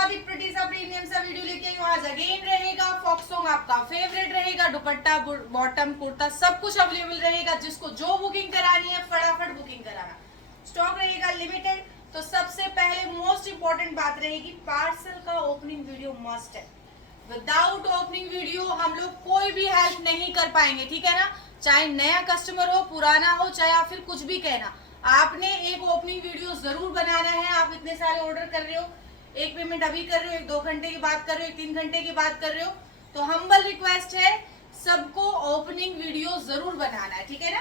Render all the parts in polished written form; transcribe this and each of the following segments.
बहुत ही प्रिटी सा प्रीमियम सा वीडियो लेके आई हूँ आज। अगेन रहेगा फॉक्सोंग, आपका फेवरेट रहेगा। दुपट्टा, बॉटम, कुर्ता सब कुछ अवेलेबल रहेगा। जिसको जो बुकिंग करानी है फटाफट बुकिंग कराना। स्टॉक रहेगा लिमिटेड। तो सबसे पहले मोस्ट इंपॉर्टेंट बात रहेगी, पार्सल का ओपनिंग वीडियो मस्ट है। विदाउट ओपनिंग वीडियो हम लोग कोई भी हेल्प नहीं कर पाएंगे, ठीक है ना। चाहे नया कस्टमर हो, पुराना हो, चाहे आप फिर कुछ भी कहना, आपने एक ओपनिंग वीडियो जरूर बनाना है। आप इतने सारे ऑर्डर कर रहे हो, एक पेमेंट अभी कर रहे हो, एक 2 घंटे की बात कर रहे हो, एक 3 घंटे की बात कर रहे हो, तो हम्बल रिक्वेस्ट है सबको ओपनिंग वीडियो जरूर बनाना है, ठीक है ना।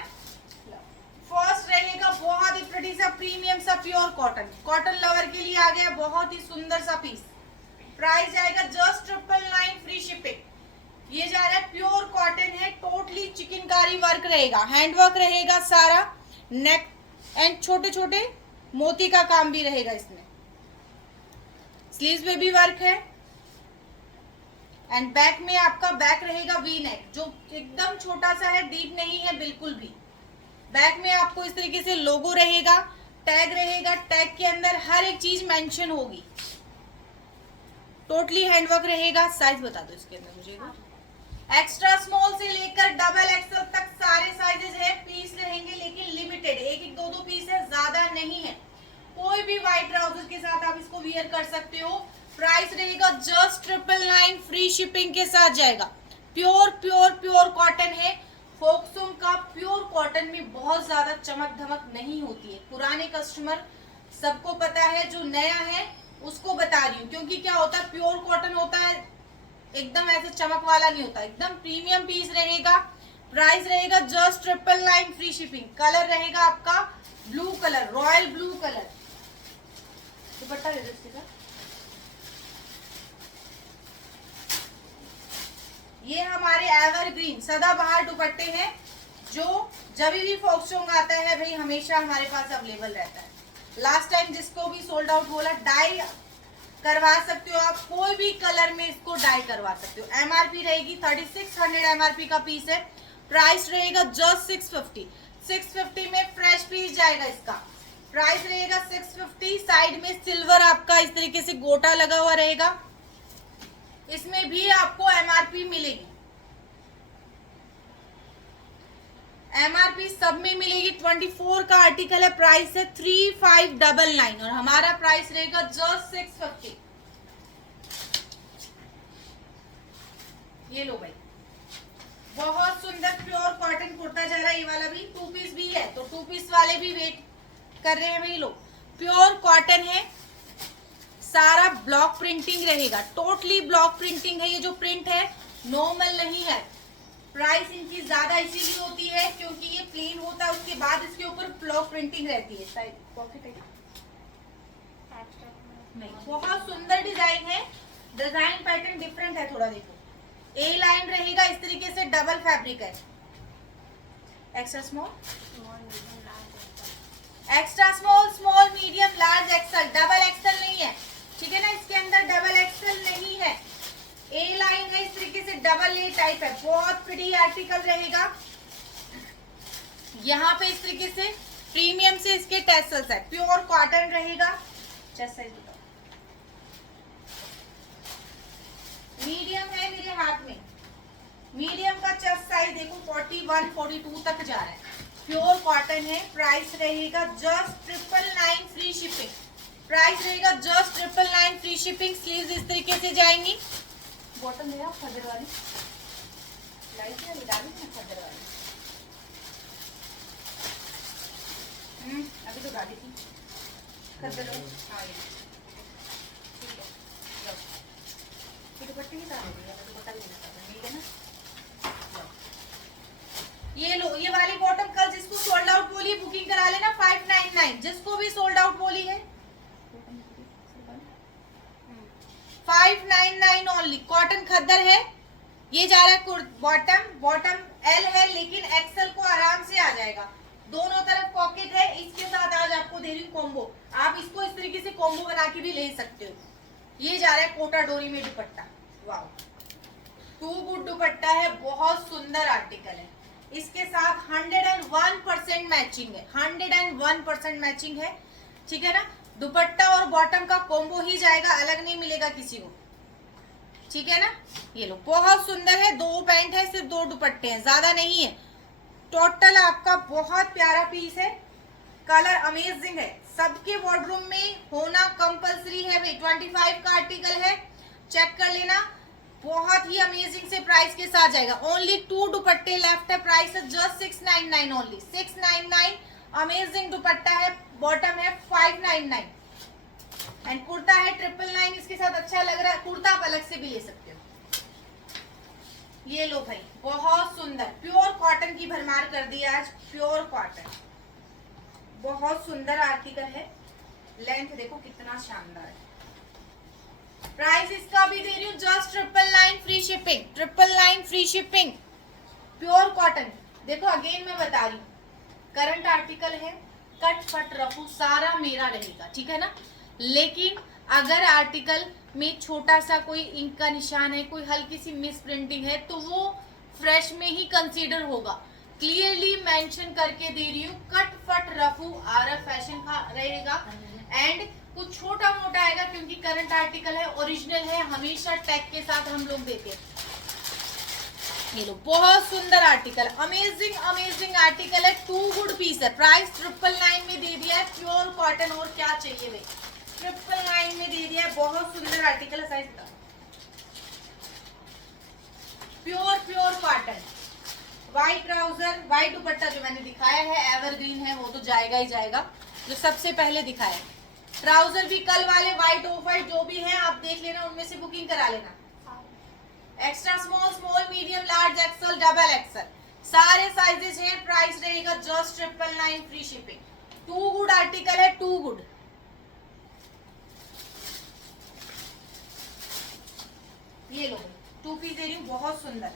फर्स्ट रहेगा बहुत ही प्रिटी सा प्रीमियम सा प्योर कॉटन। कॉटन लवर के लिए आ गया बहुत ही सुंदर सा पीस। प्राइस जाएगा जस्ट 999 फ्री शिपिंग। ये जा रहा है प्योर कॉटन है, टोटली चिकनकारी वर्क रहेगा, हैंड वर्क रहेगा सारा, नेक एंड छोटे छोटे मोती का काम भी रहेगा इसमें। स्लीव्स में भी वर्क है एंड बैक में आपका बैक रहेगा वी नेक, जो एकदम छोटा सा है, डीप नहीं है बिल्कुल भी। बैक में आपको इस तरीके से लोगो रहेगा, टैग रहेगा, टैग के अंदर हर एक चीज मेंशन होगी। टोटली हैंडवर्क रहेगा। साइज बता दो इसके अंदर मुझे। एक्स्ट्रा स्मॉल से लेकर डबल एक्सल तक सारे साइजेस है। पीस रहेंगे लेकिन लिमिटेड, एक एक 2-2 पीस है, ज्यादा नहीं है। कोई भी व्हाइट ट्राउजर के साथ आप इसको वियर कर सकते हो। प्राइस रहेगा जस्ट 999 फ्री शिपिंग के साथ जाएगा। प्योर प्योर प्योर कॉटन है। फोक्सोंग का प्योर कॉटन में बहुत ज्यादा चमक धमक नहीं होती है। पुराने कस्टमर सबको पता है, जो नया है उसको बता रही हूँ, क्योंकि क्या होता है प्योर कॉटन होता है एकदम ऐसे चमक वाला नहीं होता, एकदम प्रीमियम पीस रहेगा। प्राइस रहेगा जस्ट 999 फ्री शिपिंग। कलर रहेगा आपका blue colour, royal blue colour. Dupatta दे दो इसका। ये हमारे एवरग्रीन सदाबहार दुपट्टे हैं, जो जब भी फोक्सोंग आता है भाई हमेशा हमारे पास अवेलेबल रहता है। लास्ट टाइम जिसको भी सोल्ड आउट बोला, डाई करवा सकते हो आप, कोई भी कलर में इसको डाई करवा सकते हो। एमआरपी रहेगी 3600 एमआरपी का पीस है। प्राइस रहेगा जस्ट 650। 650 में फ्रेश पीस जाएगा इसका। प्राइस रहेगा 650। साइड में सिल्वर आपका इस तरीके से गोटा लगा हुआ रहेगा। इसमें भी आपको एमआरपी मिलेगी, एमआरपी सब में मिलेगी। 24 का आर्टिकल है। प्राइस है 3599 और हमारा प्राइस रहेगा जस्ट 650। ये लो भाई, बहुत सुंदर प्योर कॉटन कुर्ता जा रहा है। ये वाला भी 2 पीस भी है, तो 2 पीस वाले भी वेट कर रहे हैं भाई। लो प्योर कॉटन है, सारा ब्लॉक प्रिंटिंग रहेगा, टोटली ब्लॉक प्रिंटिंग है। ये जो प्रिंट है नॉर्मल नहीं है। प्राइस इनकी ज्यादा इसीलिए होती है क्योंकि ये प्लेन होता है, उसके बाद इसके ऊपर ब्लॉक प्रिंटिंग रहती है। साइड पॉकेट है नहीं, बहुत सुंदर डिजाइन है। डिजाइन पैटर्न डिफरेंट है थोड़ा, देखो ए लाइन रहेगा इस तरीके से, डबल फैब्रिक है। Extra small, extra small, small, medium, large, XL, double XL नहीं है, ठीक है ना। इसके अंदर डबल एक्सल नहीं है, ए लाइन है इस तरीके से, डबल ए टाइप है। बहुत प्रिटी आर्टिकल रहेगा। यहाँ पे इस तरीके से प्रीमियम से इसके टेसल्स है, प्योर कॉटन रहेगा। चेस्ट साइज बताओ। मीडियम है मेरे हाथ में, मीडियम का चेस्ट साइज देखो 41, 42 तक जा रहा है। प्योर कॉटन है। प्राइस रहेगा जस्ट 999 फ्री शिपिंग। प्राइस रहेगा जस्ट 999 फ्री शिपिंग। स्लीव्स इस तरीके से जाएंगी। बॉटम है खदर वाली, लाइट है डाली ना खदर वाली। अभी तो डाली थी खदर वाली। हाँ ठीक है, ये दुपट्टे की तरह है, दुपट्टा भी ठीक है ना। ये लो, ये वाली बॉटम कल जिसको सोल्ड आउट बोली बुकिंग करा लेना 599। जिसको भी सोल्ड आउट बोली है 599 ओनली। कॉटन खद्दर है। ये जा रहा है बॉटम, बॉटम एल है लेकिन एक्सल को आराम से आ जाएगा। दोनों तरफ पॉकेट है। इसके साथ आज आपको दे रही हूँ कॉम्बो। आप इसको इस तरीके से कॉम्बो बना के भी ले सकते हो। ये जा रहा है कोटा डोरी में दुपट्टा। वाह, टू गुड दुपट्टा है, बहुत सुंदर आर्टिकल है। इसके साथ 101% मैचिंग है, 101% मैचिंग है, ठीक है ना। दुपट्टा और बॉटम का कॉम्बो ही जाएगा, अलग नहीं मिलेगा किसी को, ठीक है ना। ये लो बहुत सुंदर है, 2 पैंट है, सिर्फ 2 दुपट्टे हैं, ज्यादा नहीं है। टोटल आपका बहुत प्यारा पीस है, कलर अमेजिंग है, सबके वार्डरूम में होना कंपलसरी है भाई। 25 का आर्टिकल है, चेक कर लेना, बहुत ही अमेजिंग से प्राइस के साथ जाएगा। ओनली 2 दुपट्टे लेफ्ट है, प्राइस है जस्ट 699 ओनली, 699। अमेजिंग दुपट्टा है, बॉटम है 599 एंड कुर्ता है 999। इसके साथ अच्छा लग रहा है, कुर्ता आप अलग से भी ले सकते हो। ये लो भाई, बहुत सुंदर प्योर कॉटन की भरमार कर दी आज, प्योर कॉटन, बहुत सुंदर आर्टिकल है। लेंथ देखो कितना शानदार है। प्राइस इसका भी दे रही हूँ just 999 free shipping, 999 free shipping, pure cotton. देखो अगेन मैं बता रही हूँ, करंट आर्टिकल है, कट फट रफू सारा मेरा रहेगा, ठीक है ना। लेकिन अगर आर्टिकल में छोटा सा कोई इंक का निशान है, कोई हल्की सी मिस प्रिंटिंग है, तो वो फ्रेश में ही कंसीडर होगा। क्लियरली मेंशन करके दे रही हूँ, कट फट रफू आरएफ फैशन का रहेगा एंड कुछ छोटा मोटा आएगा, क्योंकि करंट आर्टिकल है, ओरिजिनल है, हमेशा टैग के साथ हम लोग देते हैं। ये लो बहुत सुंदर आर्टिकल, अमेजिंग अमेजिंग आर्टिकल है, 2 गुड पीस है। प्राइस 999 में दे दिया है, प्योर कॉटन, और क्या चाहिए भाई, 999 में दे दिया है, बहुत सुंदर आर्टिकल है। साइज बताओ, pure cotton, white trouser, white दुपट्टा जो मैंने दिखाया है एवरग्रीन है, वो तो जाएगा ही जाएगा, जो सबसे पहले दिखाया है। ट्राउजर भी कल वाले व्हाइट ऑफ व्हाइट जो भी है आप देख लेना, उनमें से बुकिंग करा लेना। Extra small, small, medium, large, XL, double XL, सारे साइजेस हैं। प्राइस रहेगा just 999 free shipping. 2 good article है, 2 गुड। ये लो 2 पीस दे रही हूँ, बहुत सुंदर,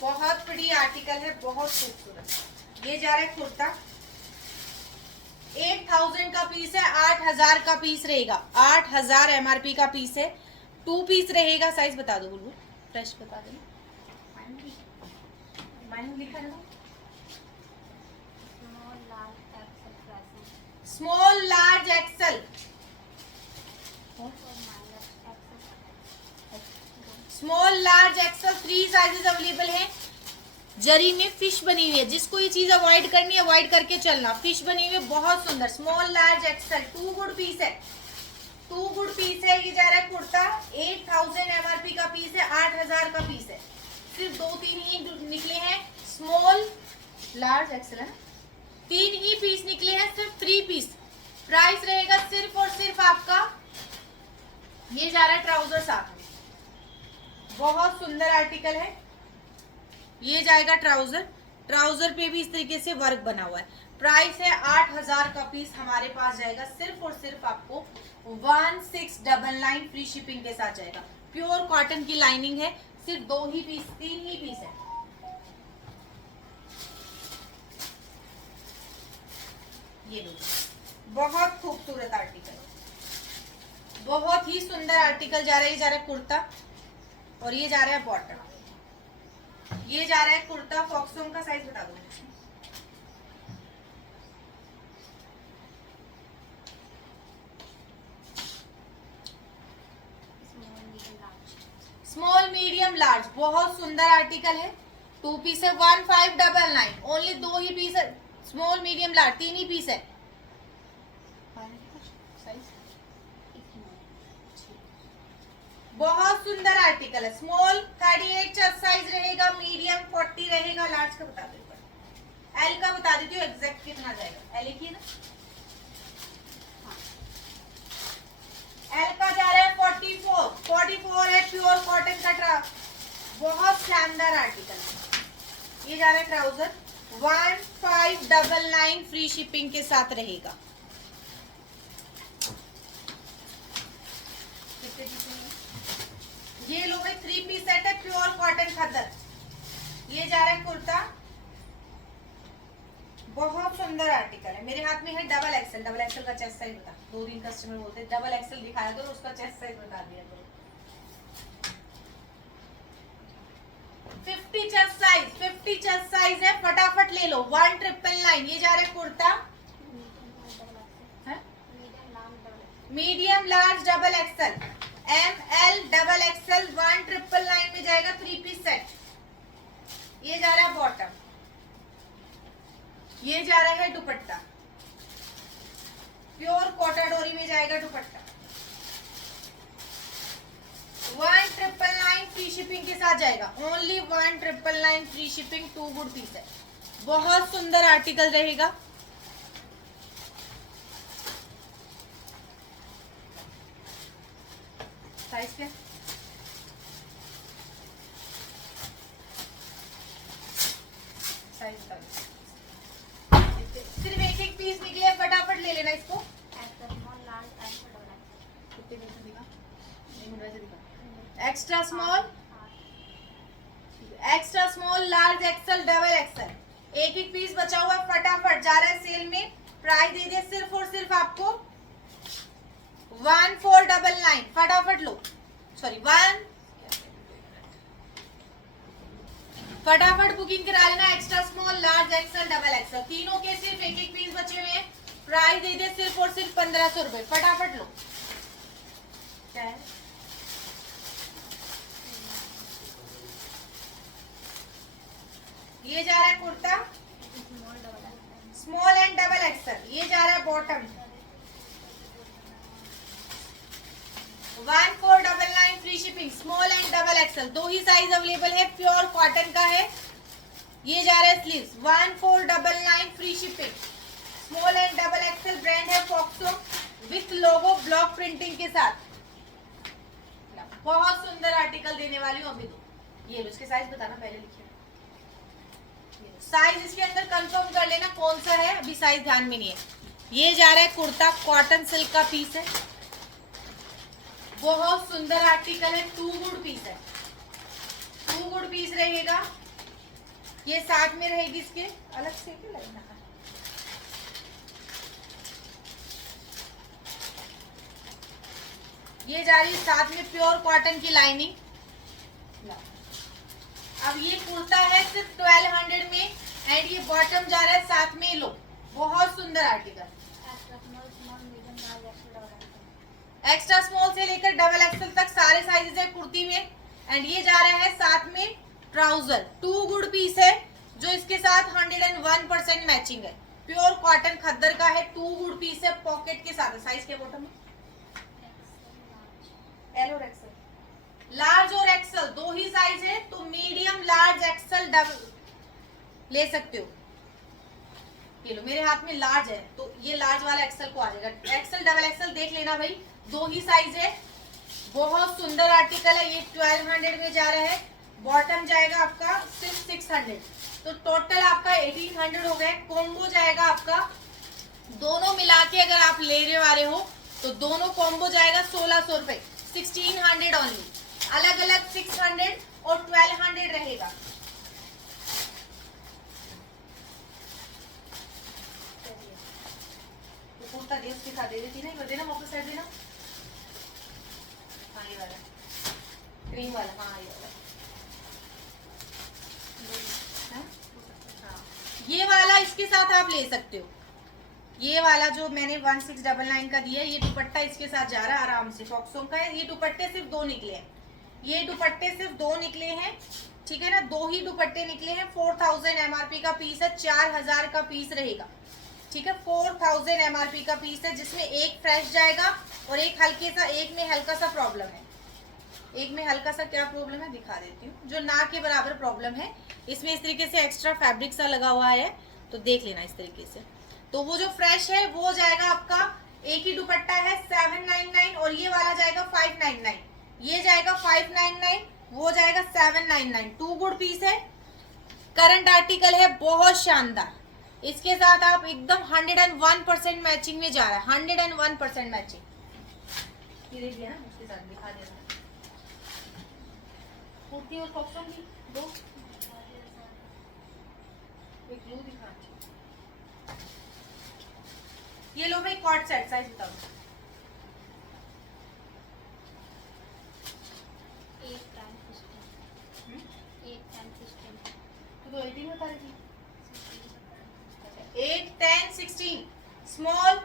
बहुत बड़ी आर्टिकल है, बहुत खूबसूरत। ये जा रहा है कुर्ता, 8000 का पीस है, 8000 का पीस रहेगा, 8000 एमआरपी का पीस है, 2 पीस रहेगा। साइज बता दो बुलबुल, फ्रेश बता देना, मैंने लिखा है small large axle, small large axle, 3 sizes available हैं। जरी में फिश बनी हुई है, जिसको ये चीज अवॉइड करनी है अवॉइड करके चलना, फिश बनी हुई है, बहुत सुंदर, small large XL, 2 good piece है, 2 गुड पीस है। ये जा रहा है कुर्ता, 8000 एमआरपी का पीस है, 8000 का पीस है, सिर्फ 2-3 ही निकले हैं, स्मॉल लार्ज एक्सल है, 3 ही पीस निकले हैं, सिर्फ 3 पीस। प्राइस रहेगा सिर्फ और सिर्फ आपका, ये जा रहा है ट्राउजर साथ में, बहुत सुंदर आर्टिकल है। ये जाएगा ट्राउजर, ट्राउजर पे भी इस तरीके से वर्क बना हुआ है। प्राइस है 8000 का पीस हमारे पास जाएगा, सिर्फ और सिर्फ आपको 1699 फ्री शिपिंग के साथ जाएगा। प्योर कॉटन की लाइनिंग है, सिर्फ 2 ही पीस, 3 ही पीस है। ये लो, बहुत खूबसूरत आर्टिकल, बहुत ही सुंदर आर्टिकल जा रहा है। ये जा रहा है कुर्ता और ये जा रहा है बॉटम, ये जा रहा है कुर्ता फॉक्सोन का। साइज बता दो, स्मॉल मीडियम लार्ज, बहुत सुंदर आर्टिकल है, 2 पीस है, 1599 ओनली, 2 ही पीस है, स्मॉल मीडियम लार्ज 3 ही पीस है। बहुत सुंदर आर्टिकल है, स्मॉल 38 चेस्ट साइज रहेगा, मीडियम 40 रहेगा, लार्ज का बता दो, एल का बता देती हूँ एग्जैक्ट कितना जाएगा। एल लिखिए ना, एल का जा रहा है 44 है, प्योर कॉटन का, बहुत शानदार आर्टिकल है। ये जा रहा है ट्राउजर, 1599 फ्री शिपिंग के साथ रहेगा। ये लो भाई 3 पीस सेट है, प्योर कॉटन खद्दर। ये जा रहा है कुर्ता, बहुत सुंदर आर्टिकल है, मेरे हाथ में है डबल एक्सेल। डबल एक्सेल का चेस्ट साइज बता, 2-3 कस्टमर बोलते हैं डबल एक्सेल दिखाया करो, उसका चेस्ट साइज बता दिया करो। 50 चेस्ट साइज है, फटाफट ले लो, 1999। ये जा रहा है kurta, medium large double XL, M L double XL 1999 में जाएगा 3 पीस सेट। ये जा रहा है बॉटम, ये जा रहा है दुपट्टा, प्योर कोटाडोरी में जाएगा दुपट्टा, 1999 फ्री शिपिंग के साथ जाएगा, only 1999 free shipping. 2 good piece है, बहुत सुंदर आर्टिकल रहेगा। साइज क्या? साइज सिर्फ एक एक पीस निकले, फटाफट ले लेना इसको। Extra small, extra small, large XL, double axle, एक एक पीस बचा हुआ है, फटाफट जा रहा है सेल में। प्राइस दे दे सिर्फ और सिर्फ आपको 1499, फटाफट लो, सॉरी 1, फटाफट बुकिंग करा लेना। Extra small, large XL, double axle, तीनों के सिर्फ एक एक पीस बचे हुए हैं। प्राइस दे दे सिर्फ और सिर्फ 1500 रुपए, फटाफट लो। क्या है? ये जा रहा है kurta, small and double axle, ये जा रहा है bottom, 1499 free shipping, small and double axle, 2 he size available है, प्योर कॉटन का है। ये जा रहा है sleeves, 1499 free shipping, small and double axle, brand है फॉक्सो विथ लोगो ब्लॉक प्रिंटिंग के साथ। बहुत सुंदर आर्टिकल देने वाली हूँ अभी। दो ये लो, इसके साइज बताना पहले, लिखिए साइज इसके अंदर कंफर्म कर लेना कौन सा है, अभी साइज ध्यान में नहीं है। ये जा रहा है कुर्ता, कॉटन सिल्क का पीस है, बहुत सुंदर आर्टिकल है, 2 गुड पीस है, 2 गुड पीस रहेगा। ये साथ में रहेगी, इसके अलग से क्या लगना है। ये जा रही है साथ में प्योर कॉटन की लाइनिंग। अब ये कुर्ता है सिर्फ 1200 में, एंड ये बॉटम जा रहा है साथ में, लो बहुत सुंदर आर्टिकल। एक्स्ट्रा स्मॉल से लेकर डबल एक्सल तक सारे साइजेस है कुर्ती में, एंड ये जा रहा है साथ में ट्राउजर। 2 गुड पीस है जो इसके साथ 101% मैचिंग है, प्योर कॉटन खद्दर का है, 2 गुड पीस है, पॉकेट के साथ। साइज के बॉटम में एल और एक्सल, लार्ज और एक्सल 2 ही साइज है, तो मीडियम, लार्ज, एक्सल, डबल ले सकते हो। ये लो मेरे हाथ में लार्ज है, तो ये लार्ज वाला एक्सल को आ जाएगा। एक्सल डबल एक्सल देख लेना भाई, 2 ही साइज है, बहुत सुंदर आर्टिकल है। ये 1200 में जा रहा है, बॉटम जाएगा आपका सिर्फ 600, तो टोटल आपका 1800 हो गए। कॉम्बो जाएगा आपका, दोनों मिला के अगर आप लेने वाले हो तो दोनों कॉम्बो जाएगा 1600 रुपए, 1600 ओनली। अलग अलग 600 और 1200 रहेगा। तो कुर्ता दे, उसके साथ दे देती ना, देना वापस साइड देना। हाँ ये वाला क्रीम वाला, हाँ ये वाला, हाँ ये वाला इसके साथ आप ले सकते हो। ये वाला जो मैंने 1699 का दिया है, ये दुपट्टा इसके साथ जा रहा है आराम से, फॉक्सों का है। ये दुपट्टे सिर्फ 2 निकले हैं, ये दुपट्टे सिर्फ 2 निकले हैं, ठीक है ना, 2 ही दुपट्टे निकले हैं। 4000 MRP का पीस है, 4000 का पीस रहेगा, ठीक है। 4000 MRP का पीस है, जिसमें एक फ्रेश जाएगा और एक हल्के सा, एक में हल्का सा प्रॉब्लम है। एक में हल्का सा क्या प्रॉब्लम है दिखा देती हूँ, जो ना के बराबर प्रॉब्लम है। इसमें इस तरीके से एक्स्ट्रा फैब्रिक सा लगा हुआ है, तो देख लेना इस तरीके से। तो वो जो फ्रेश है वो जाएगा आपका, एक ही दुपट्टा है 799, और ये वाला जाएगा 599, ये जाएगा 599, वो जाएगा 799। 2 गुड पीस है, करंट आर्टिकल है, बहुत शानदार। इसके साथ आप एकदम 101% मैचिंग में जा रहा है, 101% मैचिंग। ये देख लिया ना, उसके साथ दिखा देना कुर्ती और फॉक्सों की 2, एक ब्लू दिखा। ये लो भाई कॉट सेट, साइज बताओ। 8, 10, 16 तो 18 बता रही थी। 8, 10, 16 small,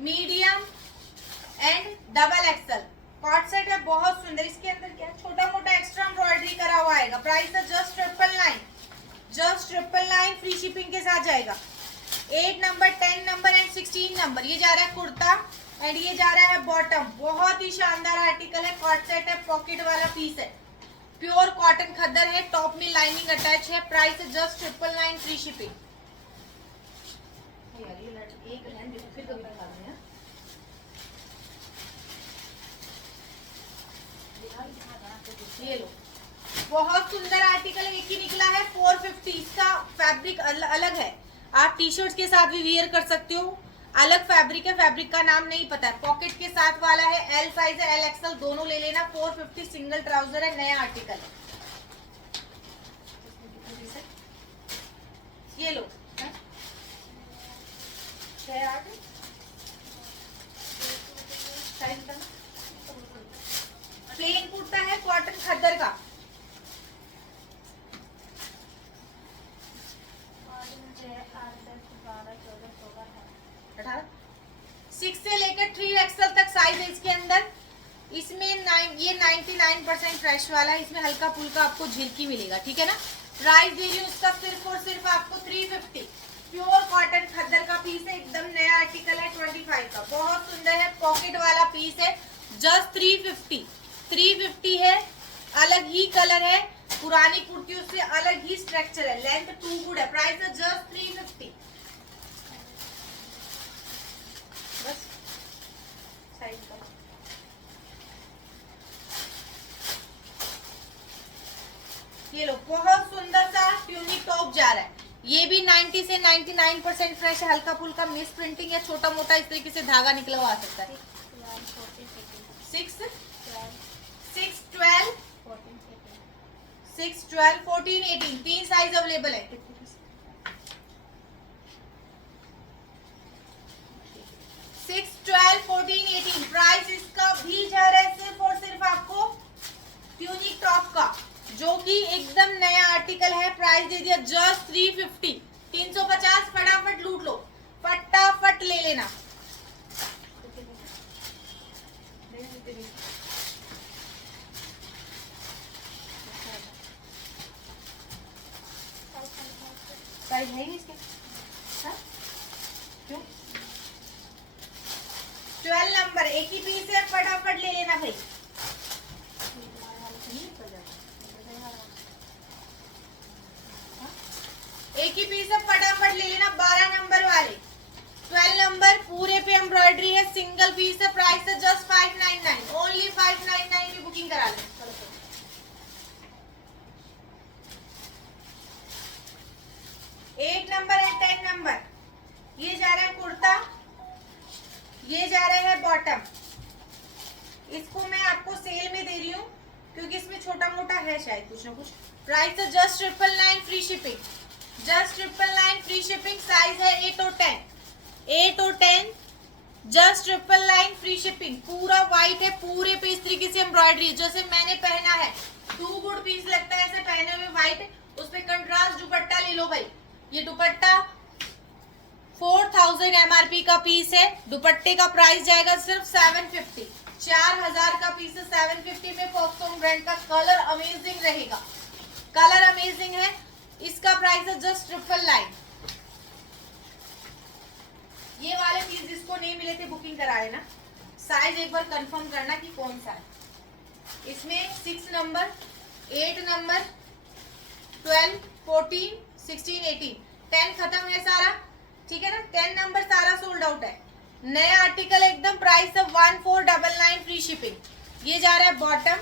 medium double XL cot set है, बहुत सुंदर। इसके अंदर क्या छोटा मोटा एक्स्ट्रा एम्ब्रॉयडरी करा हुआ आएगा। प्राइस है जस्ट 999, जस्ट 999 फ्री शिपिंग के साथ जाएगा। 8 नंबर, 10 नंबर एंड 16 नंबर। ये जा रहा है कुर्ता एंड ये जा रहा है बॉटम। बहुत ही शानदार आर्टिकल है, कॉट सेट है, पॉकेट वाला पीस है, प्योर कॉटन खद्दर है, टॉप में लाइनिंग अटैच है। प्राइस है जस्ट 999 फ्री शिपिंग। ये लो, बहुत सुंदर आर्टिकल, एक ही निकला है 450। इसका फैब्रिक अलग है, आप टी शर्ट के साथ भी वियर कर सकते हो। अलग फैब्रिक है, फैब्रिक का नाम नहीं पता है। पॉकेट के साथ वाला है, एल साइज है, एल एक्सएल दोनों ले लेना। 450 सिंगल ट्राउजर है, नया आर्टिकल है। ये लो, 6-8 प्लेन कुर्ता है, कॉटन खद्दर का। और मुझे 8, 10, 12, 14, 16 है। 18 6 से लेकर 3 एक्सएल तक साइज है इसके अंदर। इसमें ये 99% फ्रेश वाला है, इसमें हल्का फुल्का आपको झिलकी मिलेगा, ठीक है ना। प्राइस दे रही हूँ इसका सिर्फ और सिर्फ आपको 350। प्योर कॉटन खद्दर का पीस है, एकदम नया आर्टिकल है, 25 का। बहुत सुंदर है, पॉकेट वाला पीस है, जस्ट 350 है। अलग ही कलर है, पुरानी कुर्तियों से अलग ही स्ट्रक्चर है, लेंथ टू गुड है। प्राइस है जस्ट 350। बस साइड का ये लो, बहुत सुंदर सा ट्यूनिक टॉप जा रहा है। ये भी 90 से 99% फ्रेश है, हल्का फुल्का मिस प्रिंटिंग है, छोटा मोटा इस तरीके से धागा निकला हुआ आ सकता है। 6, 12, 14, 18 तीन साइज अवेलेबल है। 6, 12, 14, 18 प्राइस इसका भी जा रहा है सिर्फ और सिर्फ आपको ट्यूनिक टॉप का, जो कि एकदम नया आर्टिकल है। प्राइस दे दिया जस्ट 350। 350 फटाफट लूट लो, फटाफट ले लेना। साइज है नहीं इसके, हाँ? क्यों? 12 नंबर, एक ही पीस है, फटाफट ले लेना भाई। एक ही पीस है, फटाफट ले लेना। 12 नंबर वाले, 12 नंबर पूरे पे एम्ब्रॉयडरी है, सिंगल पीस है। प्राइस है जस्ट 599, ओनली 599 में बुकिंग करा लें। 8 नंबर है, 10 नंबर। ये जा रहा है कुर्ता, ये जा रहा है बॉटम। इसको मैं आपको सेल में दे रही हूँ क्योंकि इसमें छोटा मोटा है शायद कुछ ना कुछ। प्राइस है just 999 free shipping, just 999 free shipping. Size है 8 और 10, 8 और 10, जस्ट 999 फ्री शिपिंग। पूरा व्हाइट है, पूरे पे इस तरीके से एम्ब्रॉयडरी, जैसे मैंने पहना है। टू गुड पीस लगता है ऐसे पहने हुए व्हाइट, उस पे कंट्रास्ट दुपट्टा ले लो भाई। ये दुपट्टा 4000 MRP का पीस है, दुपट्टे का प्राइस जाएगा सिर्फ 750। 4000 का पीस है, 750 में फॉक्सटोन ब्रांड का। कलर अमेजिंग रहेगा, कलर अमेजिंग है। इसका प्राइस है जस्ट 999। ये वाले पीस जिसको नहीं मिले थे बुकिंग करा लेना। साइज एक बार कंफर्म करना कि कौन सा है। इसमें 6 नंबर, 8 नंबर, 12, 14, 16, 18, 10 खत्म है सारा, ठीक है ना। 10 नंबर सारा सोल्ड आउट है, नया आर्टिकल एकदम। प्राइस है 1499 फ्री शिपिंग। ये जा रहा है बॉटम,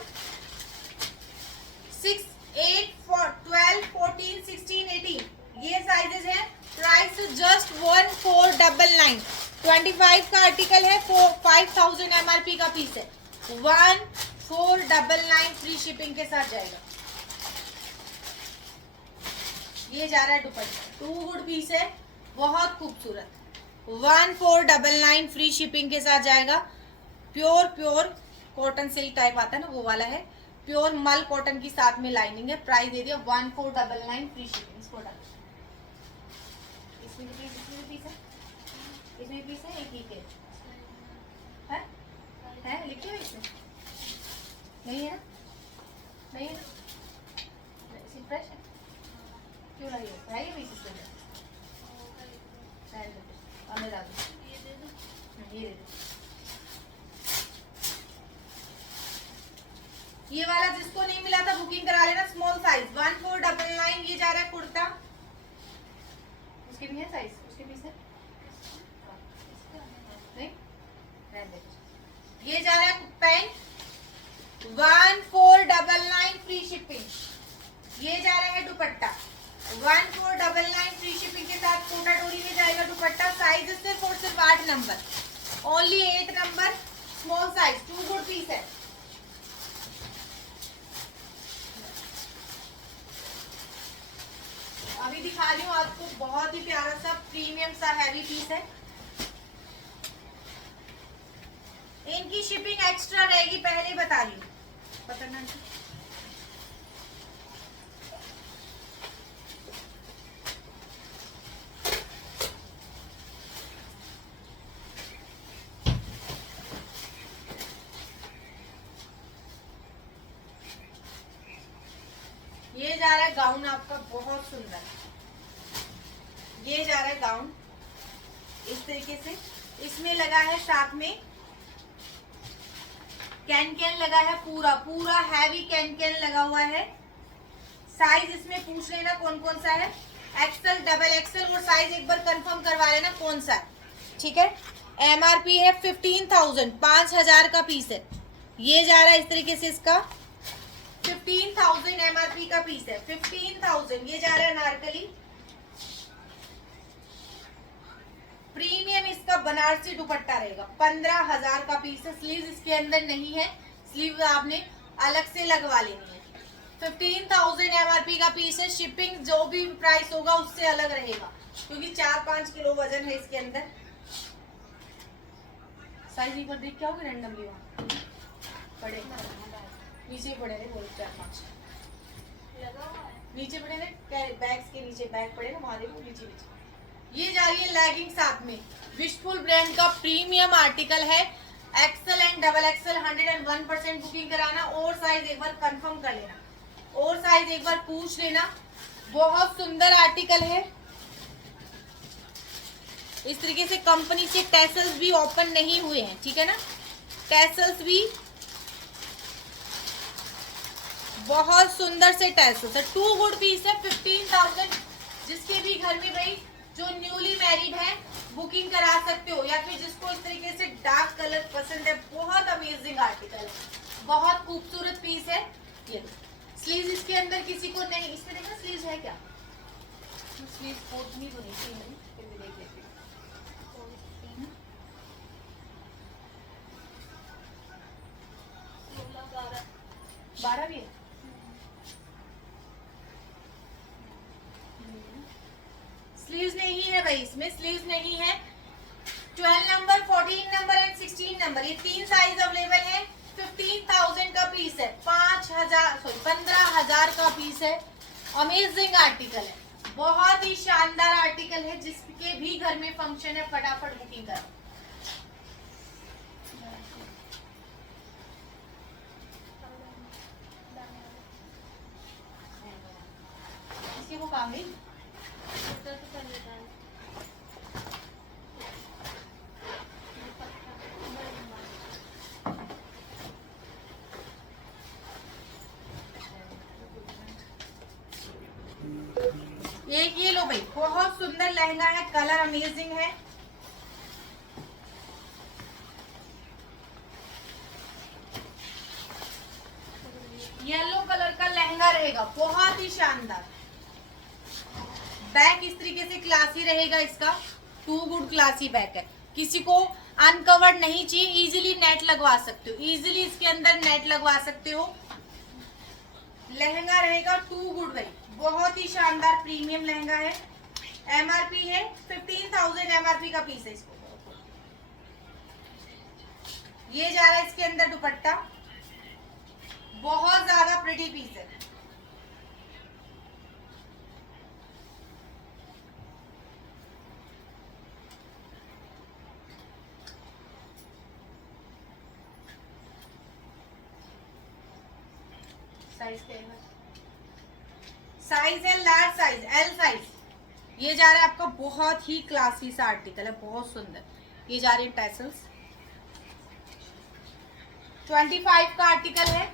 6, 8, 12, 14, 16, 18 ये साइजेस है। Price just 1499। 25 का आर्टिकल है, 5000 MRP का पीस है। 1499 फ्री शिपिंग के साथ जाएगा। ये जा रहा है दुपट्टा, टू गुड पीस है, बहुत खूबसूरत। 1499 फ्री शिपिंग के साथ जाएगा। प्योर कॉटन सिल्क टाइप आता है ना, वो वाला है। प्योर मल कॉटन की साथ में लाइनिंग है। प्राइस दे दिया 1499 फ्री शिपिंग। इसको डाल, इसमें भी पीस है, इसमें पीस है, एक ही के है ये वाला जिसको नहीं मिला था बुकिंग करा लेना, स्मॉल साइज 1499। ये जा रहा है कुर्ता, उसके भी है साइज, उसके भी है नहीं, ये जा रहा है पैंट 1499 फ्री शिपिंग। ये जा रहा है दुपट्टा 1499 फ्री शिपिंग के साथ कोटा डोरी में जाएगा दुपट्टा। साइज सिर्फ और सिर्फ 8 number, only 8 number, small size, 2 good piece है। अभी दिखा रही हूँ आपको बहुत ही प्यारा सा प्रीमियम सा हैवी पीस है। इनकी शिपिंग एक्स्ट्रा रहेगी, पहले बता रही हूँ, पता ना। ये जा रहा है गाउन आपका बहुत सुंदर, ये जा रहा है गाउन इस तरीके से, इसमें लगा है साथ में कैन कैन लगा है, पूरा पूरा हैवी कैन कैन लगा हुआ है। साइज इसमें पूछ लेना कौन कौन सा है, एक्सेल, डबल एक्सेल, और साइज एक बार कंफर्म करवा लेना कौन सा है, ठीक है। एमआरपी है 15,000, 5,000 का पीस है। ये जा रहा है इस तरीके से, इसका 15,000 एमआरपी का पीस है, 15,000। ये जा रहा है नारकली प्रीमियम, इसका बनारसी दुपट्टा रहेगा, 15,000 का पीस है। स्लीव इसके अंदर नहीं है, स्लीव आपने अलग से लगवा लेनी है। 15,000 एमआरपी का पीस है। शिपिंग जो भी प्राइस होगा उससे अलग रहेगा, क्योंकि 4-5 किलो वजन है इसके अंदर। साइज एक बार देख क्या होगा रैंडमली, वहाँ पड़े नीचे पड़े रहे, बोल 4-5 नीचे पड़े रहे, बैग्स के नीचे बैग पड़े ना, वहाँ देखो नीचे नीचे। ये जा रही है लेगिंग साथ में, विशफुल ब्रांड का प्रीमियम आर्टिकल है, XL and double XL, 101% booking कराना। और साइज एक बार कंफर्म कर लेना, और साइज एक बार पूछ लेना। बहुत सुंदर आर्टिकल है। इस तरीके से कंपनी से टैसल्स भी ओपन नहीं हुए हैं, ठीक है ना, टैसल्स भी बहुत सुंदर से टैसल्स है। 2 गुड पीस है, 15,000। जिसके भी घर में भाई जो न्यूली मैरिड है बुकिंग करा सकते हो, या फिर जिसको इस तरीके से डार्क कलर पसंद है, बहुत अमेजिंग आर्टिकल है, बहुत खूबसूरत पीस है। ये स्लीव्स इसके अंदर किसी को नहीं, इसमें देखना स्लीव्स है क्या, स्लीव्स कोट नहीं बनी थी, फिर भी देख लेते हैं। 12 भी है। स्लीव्स नहीं है भाई, इसमें स्लीव्स नहीं है। 12 नंबर, 14 नंबर एंड 16 नंबर, ये 3 साइज अवेलेबल है। 15,000 का पीस है, 15,000 का पीस है। अमेजिंग आर्टिकल है, बहुत ही शानदार आर्टिकल है। जिसके भी घर में फंक्शन है फटाफट बुकिंग करो। इसके वो काम नहीं, एक ये लो भाई, बहुत सुंदर लहंगा है, कलर अमेजिंग है। येलो कलर का लहंगा रहेगा, बहुत ही शानदार। बैक इस तरीके से क्लासी रहेगा इसका, 2 गुड क्लासी बैक है। किसी को अनकवर्ड नहीं चाहिए, इजीली नेट लगवा सकते हो, इजीली इसके अंदर नेट लगवा सकते हो। लहंगा रहेगा 2 गुड भाई, बहुत ही शानदार प्रीमियम लहंगा है। एमआरपी है 15,000 एमआरपी का पीस है इसको। ये जा रहा है इसके अंदर दुपट्टा, बहुत ज्यादा प्रिटी पीस है। साइज क्या है? साइज है लार्ज साइज, एल साइज। ये जा रहा है आपका बहुत ही क्लासी सा आर्टिकल है, बहुत सुंदर। ये जा रही है टैसल्स, 25 का आर्टिकल है।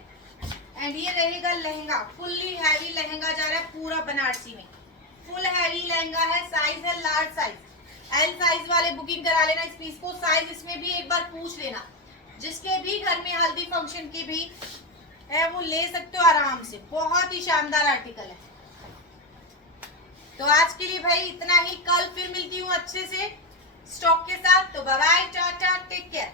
एंड ये रहेगा लहंगा, फुल्ली हैवी लहंगा जा रहा है पूरा बनारसी में, फुल हैवी लहंगा है, साइज है लार्ज साइज, एल साइज वाले बुकिंग करा लेना इस पीस को। साइज इसमें भी एक बार पूछ लेना, जिसके भी घर में हल्दी फंक्शन की भी है वो ले सकते हो आराम से, बहुत ही शानदार आर्टिकल है। तो आज के लिए भाई इतना ही, कल फिर मिलती हूँ अच्छे से स्टॉक के साथ। तो bye bye, tata, take care.